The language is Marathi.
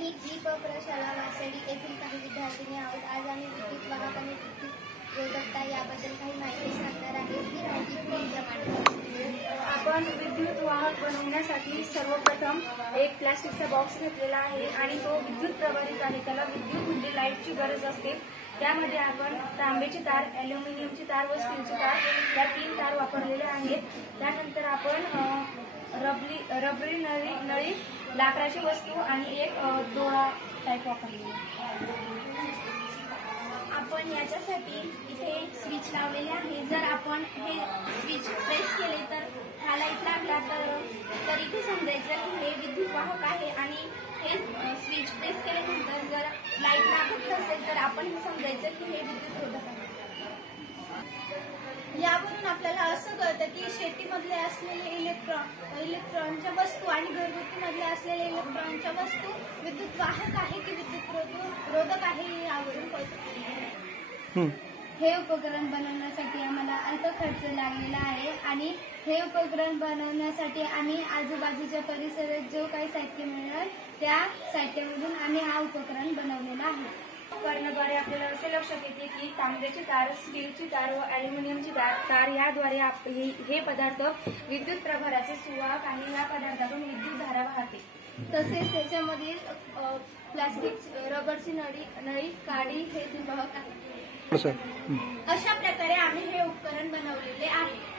मी जी प्रशाला वासडी येथील काही विद्यार्थिनी आहोत। आज आम्ही विद्युत वाहक आणि विद्युत रोधकता याबद्दल काही माहिती सांगणार आहे। ही माहिती पुढीलप्रमाणे आपण विद्युत वाहक बनवण्यासाठी सर्वप्रथम एक प्लास्टिकचा बॉक्स घेतलेला आहे आणि तो विद्युत प्रभारित आहे। त्याला विद्युत म्हणजे लाईटची गरज असते। त्यामध्ये आपण तांब्याची तार, ॲल्युमिनियमची तार व स्टीलची तार या 3 तार वापरलेल्या आहेत। त्यानंतर आपण रबरी नळी, लाकडाची वस्तू आणि एक दोरा टाईप वापरलेली आहे। आपण याच्यासाठी इथे स्विच लावलेले आहे। जर आपण हे स्विच प्रेस केले तर हा लाईट लागला तर इथे समजायचं की हे विद्युत वाहक आहे आणि हे स्विच प्रेस केल्यानंतर जर लाईट लागत नसेल तर आपण हे समजायचं की हे विद्युत रोधक आहे। यावरून आपल्याला असं कळतं की शेतीमध्ये असलेले इलेक्ट्रॉनच्या वस्तू आणि घरगुतीमध्ये असलेले इलेक्ट्रॉनच्या वस्तू विद्युत वाहक आहे की विद्युत रोधक आहे यावरून कळतं। हे उपकरण बनवण्यासाठी आम्हाला अल्प खर्च लागलेला आहे आणि हे उपकरण बनवण्यासाठी आम्ही आजूबाजूच्या परिसरात जो काही साहित्य मिळेल त्या साहित्यामधून आम्ही हा उपकरण बनवलेला आहे। उपकरणाद्वारे आपल्याला असे लक्षात येते की तांब्याची तार, स्टीलची तार व ॲल्युमिनियमची तार याद्वारे हे पदार्थ विद्युत प्रभाराचे सुवाहक आणि या पदार्थातून विद्युत धारा वाहते। तसेच त्याच्यामध्ये प्लास्टिक रबरची नळी काडी हे वाहक आहे। अशा प्रकारे आम्ही हे उपकरण बनवलेले आहे।